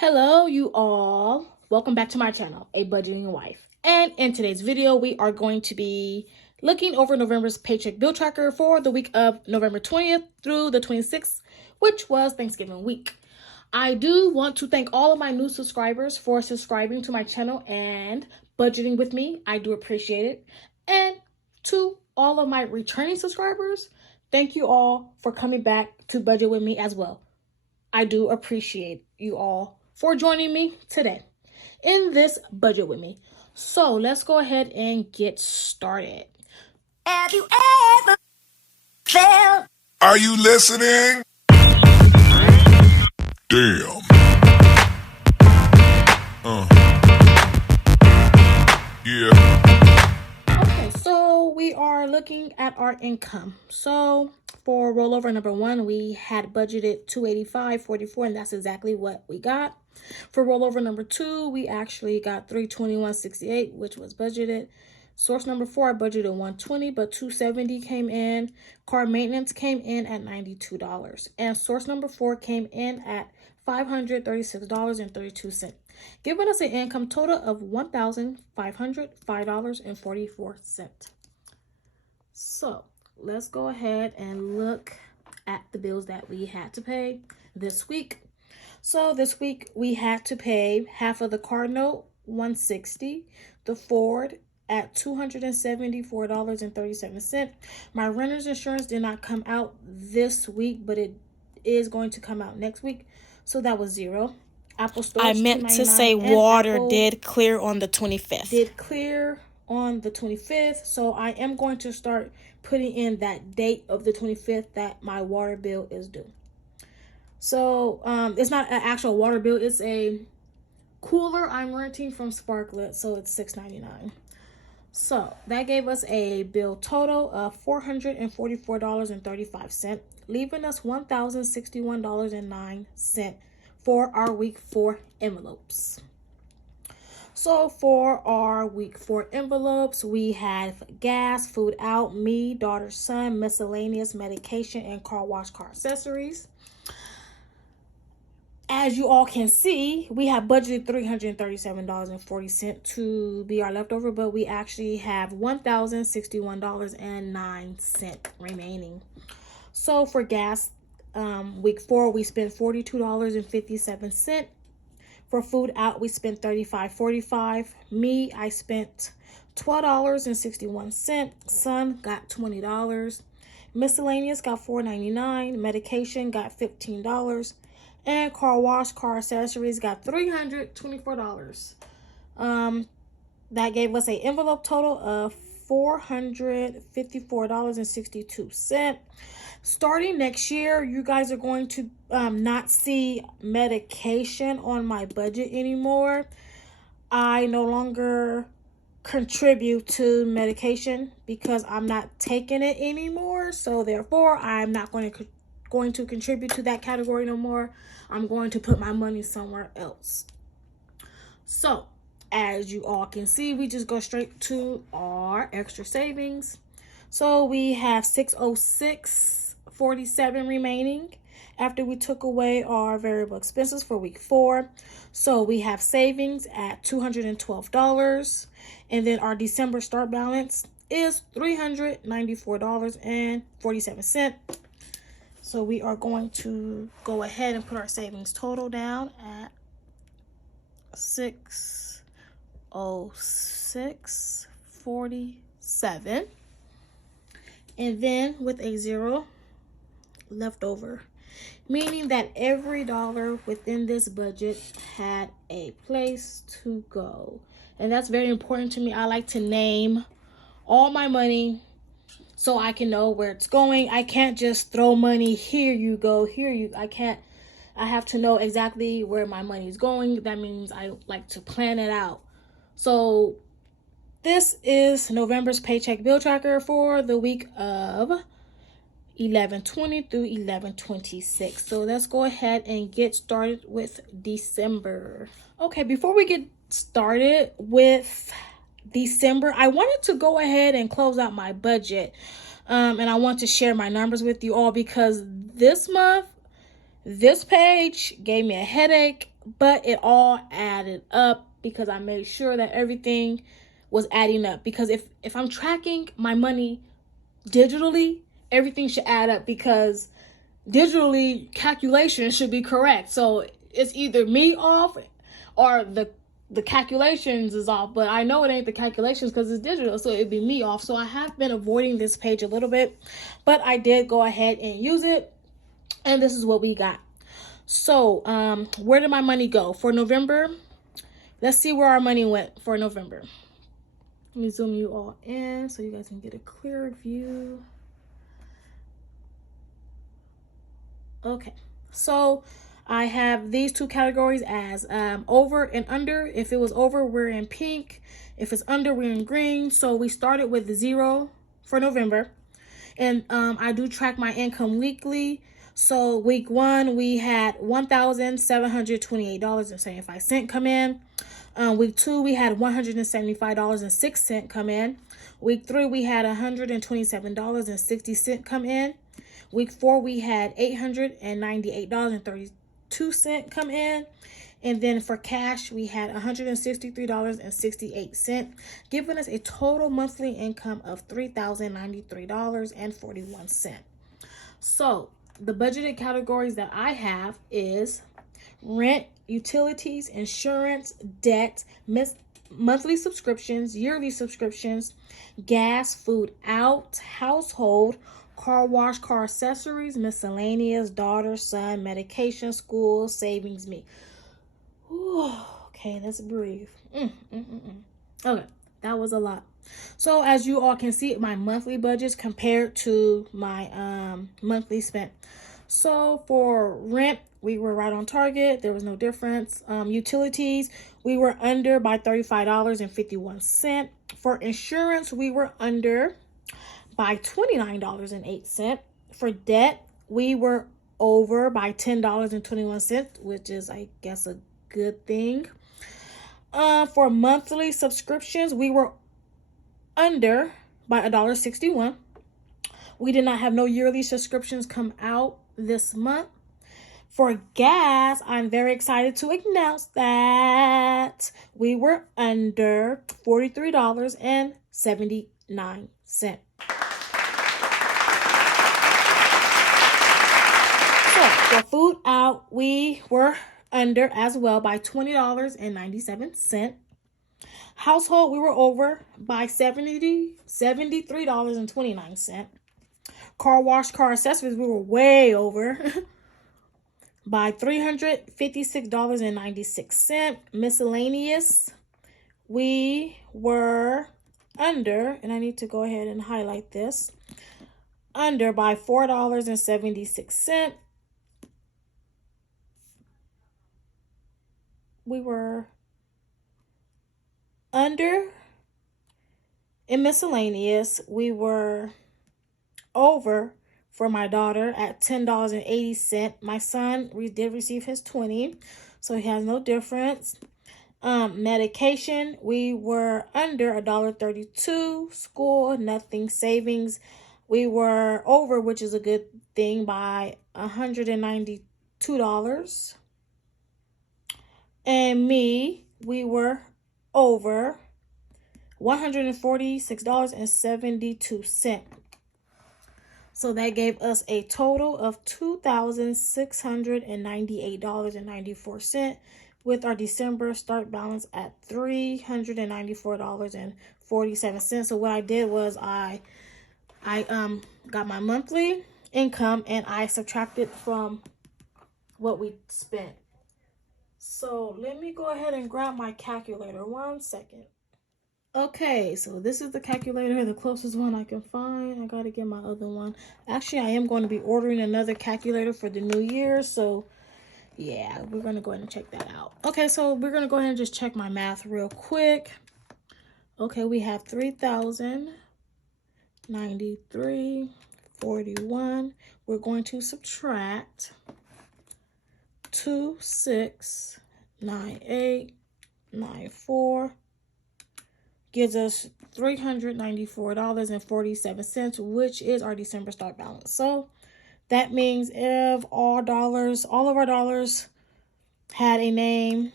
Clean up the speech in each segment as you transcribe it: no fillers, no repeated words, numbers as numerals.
Hello, you all. Welcome back to my channel, A Budgeting Wife. And in today's video, we are going to be looking over November's paycheck bill tracker for the week of November 20th through the 26th, which was Thanksgiving week. I do want to thank all of my new subscribers for subscribing to my channel and budgeting with me. I do appreciate it. And to all of my returning subscribers, thank you all for coming back to budget with me as well. I do appreciate you all for joining me today in this budget with me. So let's go ahead and get started. Have you ever felt? Are you listening? Damn. Yeah. Okay, so we are looking at our income. So for rollover number 1, we had budgeted $285.44, and that's exactly what we got. For rollover number 2, we actually got $321.68, which was budgeted. Source number 4, I budgeted $120, but $270 came in. Car maintenance came in at $92. And source number 4 came in at $536.32, giving us an income total of $1,505.44. So let's go ahead and look at the bills that we had to pay this week. So this week we had to pay half of the car note, $160, the Ford at $274.37. My renter's insurance did not come out this week, but it is going to come out next week, so that was $0. Apple Store. I meant to say water Apple did clear on the 25th. Did clear on the 25th, so I am going to start putting in that date of the 25th that my water bill is due. So it's not an actual water bill, it's a cooler I'm renting from Sparklet, so it's $6.99. So that gave us a bill total of $444.35, leaving us $1,061.09 for our week 4 envelopes. So for our week 4 envelopes, we have gas, food out, me, daughter, son, miscellaneous, medication, and car wash, car accessories. As you all can see, we have budgeted $337.40 to be our leftover, but we actually have $1,061.09 remaining. So for gas, week 4, we spent $42.57. For food out, we spent $35.45. Me, I spent $12.61. Son got $20. Miscellaneous got $4.99. Medication got $15. And car wash, car accessories got $324. That gave us an envelope total of $454.62. Starting next year, you guys are going to not see medication on my budget anymore. I no longer contribute to medication because I'm not taking it anymore. So therefore, I'm not going to contribute to that category no more. I'm going to put my money somewhere else. So as you all can see, we just go straight to our extra savings. So we have $606.47 remaining after we took away our variable expenses for week 4. So we have savings at $212, and then our December start balance is $394.47. So we are going to go ahead and put our savings total down at $606.47, and then with a 0 left over, meaning that every dollar within this budget had a place to go. And that's very important to me. I like to name all my money so I can know where it's going. I can't just throw money, here you go, I have to know exactly where my money is going. That means I like to plan it out. So this is November's paycheck bill tracker for the week of 11/20 through 11/26. So let's go ahead and get started with December. Okay, before we get started with December, I wanted to go ahead and close out my budget, and I want to share my numbers with you all because this month, this page gave me a headache, but it all added up because I made sure that everything was adding up. Because if I'm tracking my money digitally, everything should add up, because digitally calculations should be correct. So it's either me off or the calculations is off, but I know it ain't the calculations because it's digital, so it'd be me off. So I have been avoiding this page a little bit, but I did go ahead and use it, and this is what we got. So where did my money go for November? Let's see where our money went for November. Let me zoom you all in so you guys can get a clearer view. Okay, so I have these two categories as over and under. If it was over, we're in pink. If it's under, we're in green. So we started with 0 for November. And I do track my income weekly. So week 1, we had $1,728.75 come in. Week 2, we had $175.06 come in. Week 3, we had $127.60 come in. Week 4, we had $898.32 come in. And then for cash, we had $163.68, giving us a total monthly income of $3,093.41. So the budgeted categories that I have is rent, utilities, insurance, debt, monthly subscriptions, yearly subscriptions, gas, food out, household, car wash, car accessories, miscellaneous, daughter, son, medication, school, savings, me. Ooh, okay, let's breathe. Okay, that was a lot. So as you all can see, my monthly budgets compared to my monthly spent. So for rent, we were right on target. There was no difference. Utilities, we were under by $35.51. For insurance, we were under by $29.08. For debt, we were over by $10.21, which is, I guess, a good thing. For monthly subscriptions, we were under by $1.61. We did not have no yearly subscriptions come out this month. For gas, I'm very excited to announce that we were under $43.79. So for food out, we were under as well by $20.97. Household, we were over by $73.29. Car wash, car accessories, we were way over by $356.96. Miscellaneous, we were under, and I need to go ahead and highlight this, under by $4.76. We were under in miscellaneous. We were over for my daughter at $10.80. My son, we did receive his $20, so he has no difference. Medication, we were under $1.32. School, nothing. Savings, we were over, which is a good thing, by $192. And me, we were over $146.72. So that gave us a total of $2,698.94, with our December start balance at $394.47. So what I did was I got my monthly income and I subtracted from what we spent. So let me go ahead and grab my calculator. 1 second. Okay, so this is the calculator, the closest one I can find. I gotta get my other one. Actually, I am going to be ordering another calculator for the new year, so yeah, we're gonna go ahead and check that out. Okay, so we're gonna go ahead and just check my math real quick. Okay, we have 3,093.41. We're going to subtract 2698.94. Gives us $394.47, which is our December start balance. So that means if all of our dollars had a name.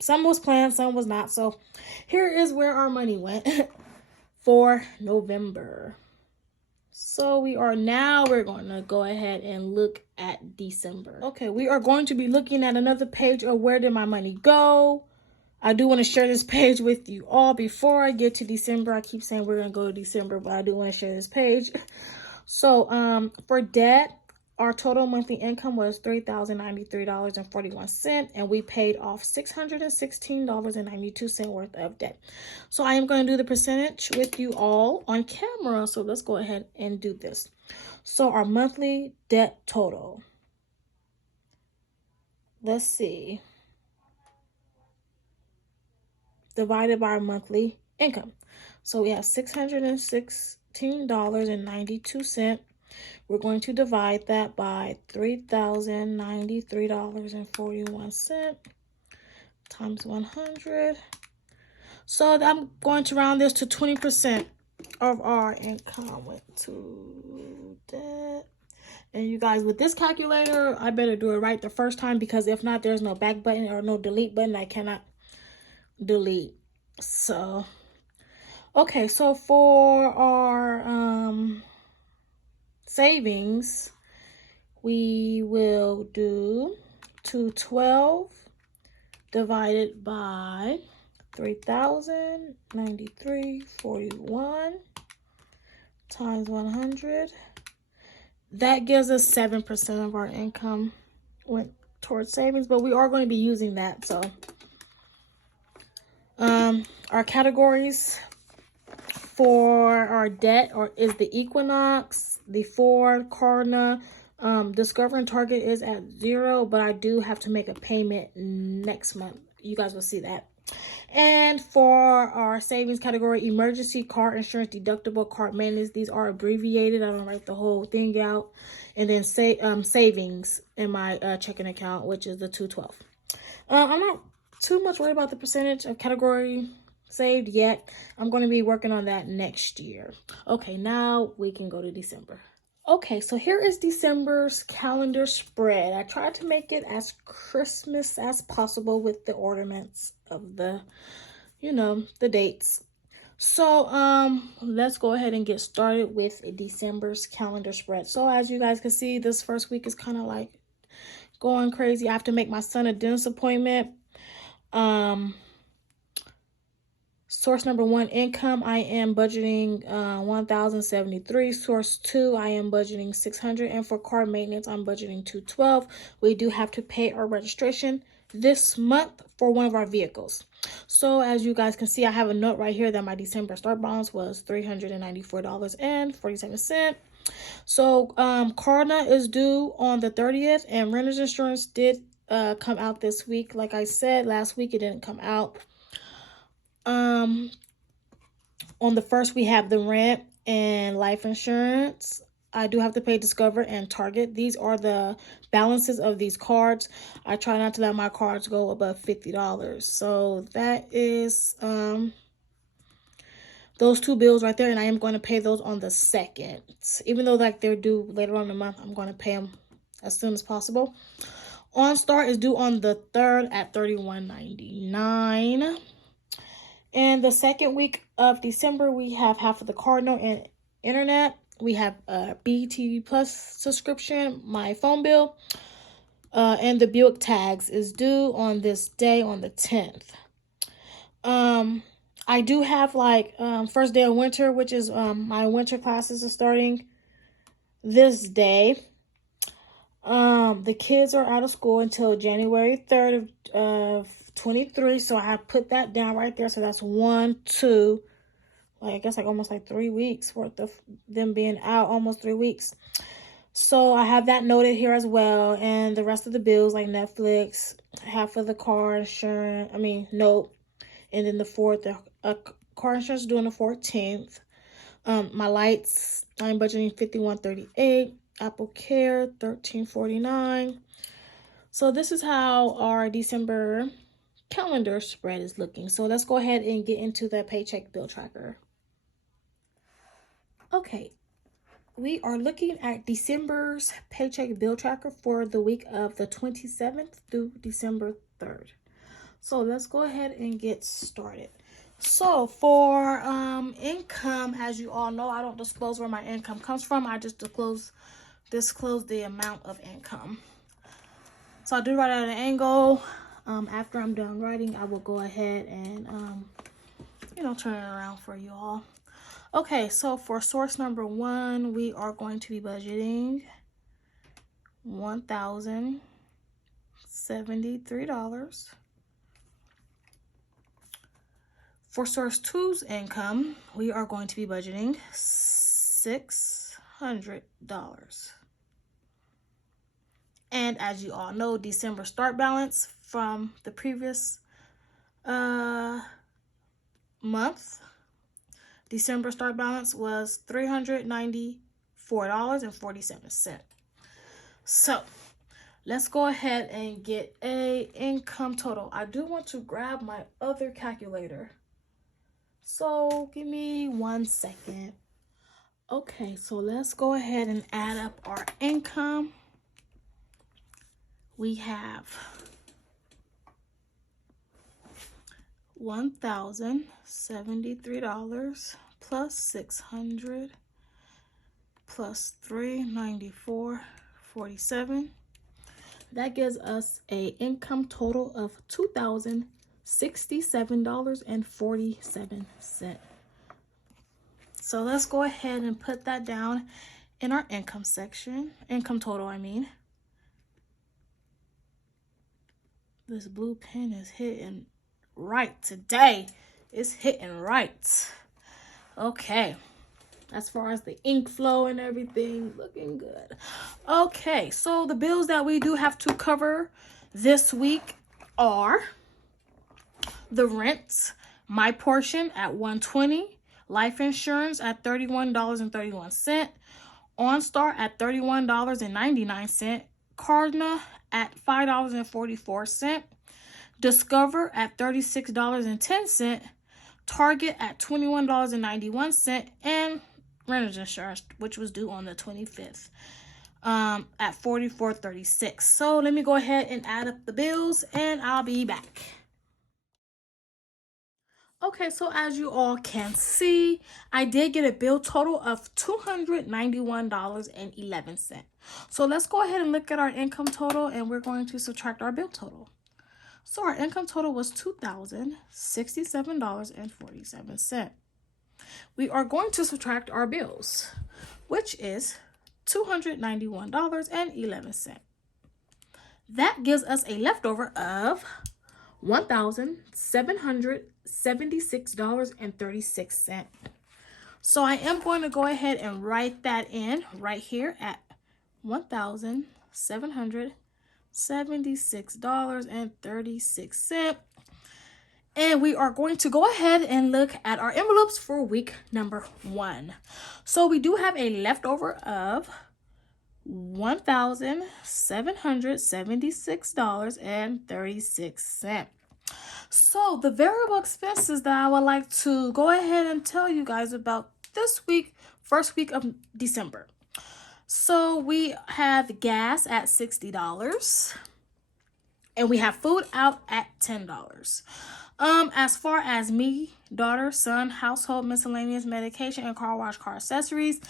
Some was planned, some was not. So here is where our money went for November. So we're going to go ahead and look at December. Okay, we are going to be looking at another page of where did my money go. I do want to share this page with you all before I get to December. I keep saying we're going to go to December, but I do want to share this page. So for debt, our total monthly income was $3,093.41, and we paid off $616.92 worth of debt. So I am going to do the percentage with you all on camera. So let's go ahead and do this. So our monthly debt total. Let's see. Divided by our monthly income. So we have $616.92. We're going to divide that by $3,093.41 times 100. So I'm going to round this to 20% of our income went to that. And you guys, with this calculator, I better do it right the first time, because if not, there's no back button or no delete button. I cannot delete. So okay, so for our savings, we will do 212 divided by 3,093.41 times 100. That gives us 7% of our income went towards savings, but we are going to be using that. So our categories for our debt is the Equinox, the Ford, Carna. Discover and Target is at 0, but I do have to make a payment next month. You guys will see that. And for our savings category, emergency, car insurance, deductible, car maintenance. These are abbreviated. I don't write the whole thing out. And then savings in my checking account, which is the 212. I'm not too much worried about the percentage of category saved yet. I'm going to be working on that next year. Okay, now we can go to December. Okay, so here is December's calendar spread. I tried to make it as Christmas as possible with the ornaments of the, the dates. So let's go ahead and get started with December's calendar spread. So as you guys can see, this first week is kind of like going crazy. I have to make my son a dentist appointment. Source number 1, income, I am budgeting $1,073. Source 2, I am budgeting $600. And for car maintenance, I'm budgeting $212. We do have to pay our registration this month for one of our vehicles. So as you guys can see, I have a note right here that my December start balance was $394.47. So Carna is due on the 30th, and renter's insurance did come out this week. Like I said, last week it didn't come out. On the 1st, we have the rent and life insurance. I do have to pay Discover and Target. These are the balances of these cards. I try not to let my cards go above $50. So that is those 2 bills right there, and I am going to pay those on the 2nd. Even though like they're due later on in the month, I'm going to pay them as soon as possible. OnStar is due on the 3rd at $31.99. And the 2nd week of December, we have half of the Cardinal and internet. We have a BTV Plus subscription, my phone bill, and the Buick tags is due on this day on the 10th. I do have like first day of winter, which is my winter classes are starting this day. The kids are out of school until January 3rd of 23, so I have put that down right there. So that's 1, 2, like I guess like almost like 3 weeks worth of them being out, almost 3 weeks. So I have that noted here as well, and the rest of the bills like Netflix, half of the car insurance, note, and then the 4th, car insurance due on the 14th. My lights, I'm budgeting $51.38. Apple Care, $13.49. So this is how our December calendar spread is looking. So let's go ahead and get into the paycheck bill tracker. Okay, we are looking at December's paycheck bill tracker for the week of the 27th through December 3rd. So let's go ahead and get started. So for income, as you all know, I don't disclose where my income comes from. I just disclose the amount of income. So I do write at an angle. After I'm done writing, I will go ahead and turn it around for you all. Okay, so for source number 1, we are going to be budgeting $1,073. For source 2's income, we are going to be budgeting $600. And as you all know, December start balance from the previous month, December start balance was $394.47. So let's go ahead and get a income total. I do want to grab my other calculator. So give me 1 second. Okay, so let's go ahead and add up our income. We have $1,073 plus $600 plus $394.47. That gives us a income total of $2,067.47. So let's go ahead and put that down in our income section. Income total, I mean. This blue pen is hitting right today. It's hitting right. Okay. As far as the ink flow and everything, looking good. Okay, so the bills that we do have to cover this week are the rent, my portion at $120, life insurance at $31.31, OnStar at $31.99, Cardinal at $5.44, Discover at $36.10, Target at $21.91, and renter's insurance, which was due on the 25th, at $44.36. So let me go ahead and add up the bills, and I'll be back. Okay, so as you all can see, I did get a bill total of $291.11. So let's go ahead and look at our income total, and we're going to subtract our bill total. So our income total was $2,067.47. We are going to subtract our bills, which is $291.11. That gives us a leftover of $1,776.36. So I am going to go ahead and write that in right here at $1,776.36. And we are going to go ahead and look at our envelopes for week number 1. So we do have a leftover of $1,776.36. So the variable expenses that I would like to go ahead and tell you guys about this week, first week of December. So we have gas at $60, and we have food out at $10. As far as me, daughter, son, household, miscellaneous, medication, and car wash, car accessories,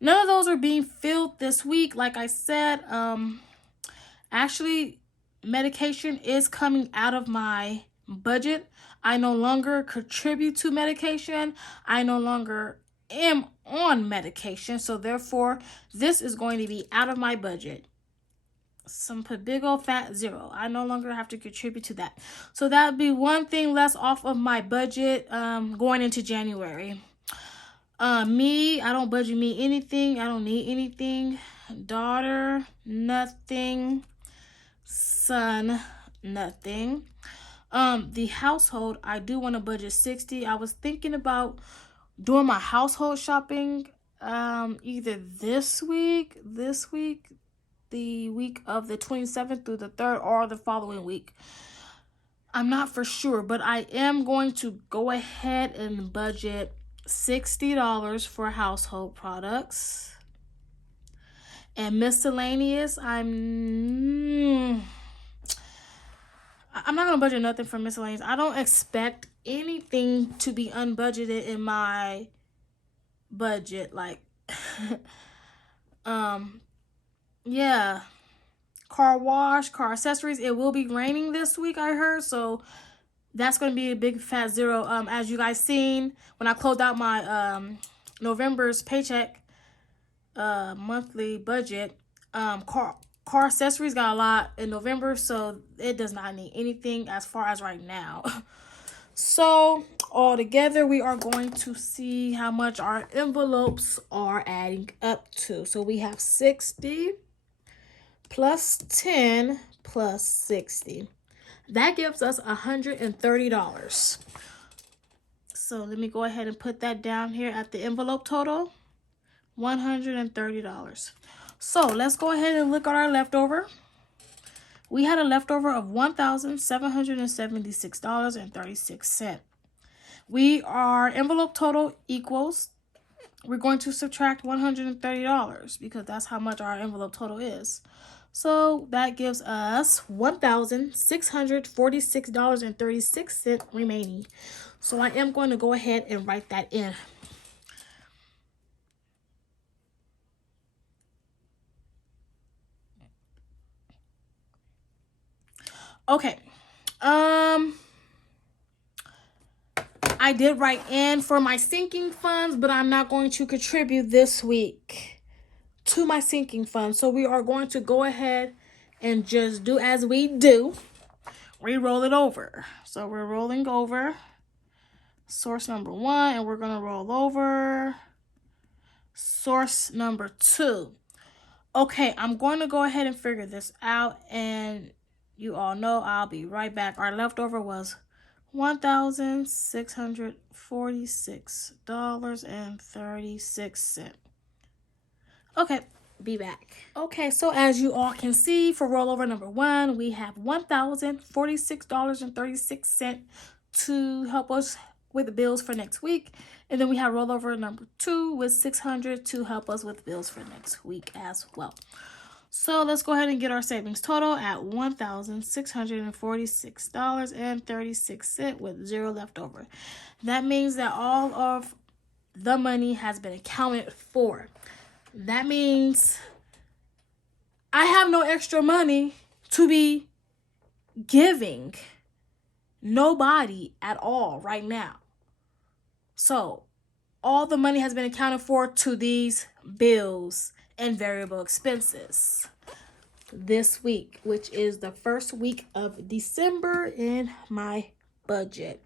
none of those are being filled this week. Like I said, actually, medication is coming out of my budget. I no longer contribute to medication. I no longer am on medication. So therefore, this is going to be out of my budget. Some put big old fat 0. I no longer have to contribute to that. So that would be one thing less off of my budget going into January. Me, I don't budget me anything. I don't need anything. Daughter, nothing. Son, nothing. The household, I do want to budget $60. I was thinking about doing my household shopping either this week, the week of the 27th through the 3rd, or the following week. I'm not for sure, but I am going to go ahead and budget $60 for household products. And miscellaneous, I'm not gonna budget nothing for miscellaneous. I don't expect anything to be unbudgeted in my budget. Like, yeah, car wash, car accessories. It will be raining this week, I heard, so that's gonna be a big fat zero. As you guys seen when I closed out my November's paycheck monthly budget, car accessories got a lot in November, so it does not need anything as far as right now. So all together, we are going to see how much our envelopes are adding up to. So we have 60 plus 10 plus 60. That gives us $130. So let me go ahead and put that down here at the envelope total. $130. So let's go ahead and look at our leftover. We had a leftover of $1,776.36. Our envelope total equals, we're going to subtract $130 because that's how much our envelope total is. So that gives us $1,646.36 remaining. So I am going to go ahead and write that in. Okay. I did write in for my sinking funds, but I'm not going to contribute this week to my sinking fund. So we are going to go ahead and just do as we do. Re-roll it over. So we're rolling over source number 1, and we're going to roll over source number 2. Okay, I'm going to go ahead and figure this out, and you all know I'll be right back. Our leftover was $1,646.36. Okay, be back. Okay, so as you all can see, for rollover number 1, we have $1,046.36 to help us with the bills for next week. And then we have rollover number 2 with $600 to help us with bills for next week as well. So let's go ahead and get our savings total at $1,646.36 with 0 left over. That means that all of the money has been accounted for. That means I have no extra money to be giving nobody at all right now. So all the money has been accounted for to these bills and variable expenses this week, which is the first week of December in my budget.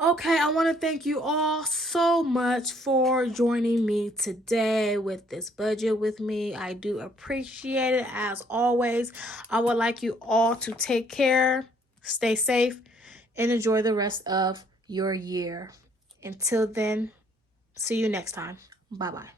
Okay, I want to thank you all so much for joining me today with this budget with me. I do appreciate it as always. I would like you all to take care, stay safe, and enjoy the rest of your year. Until then, see you next time. Bye-bye.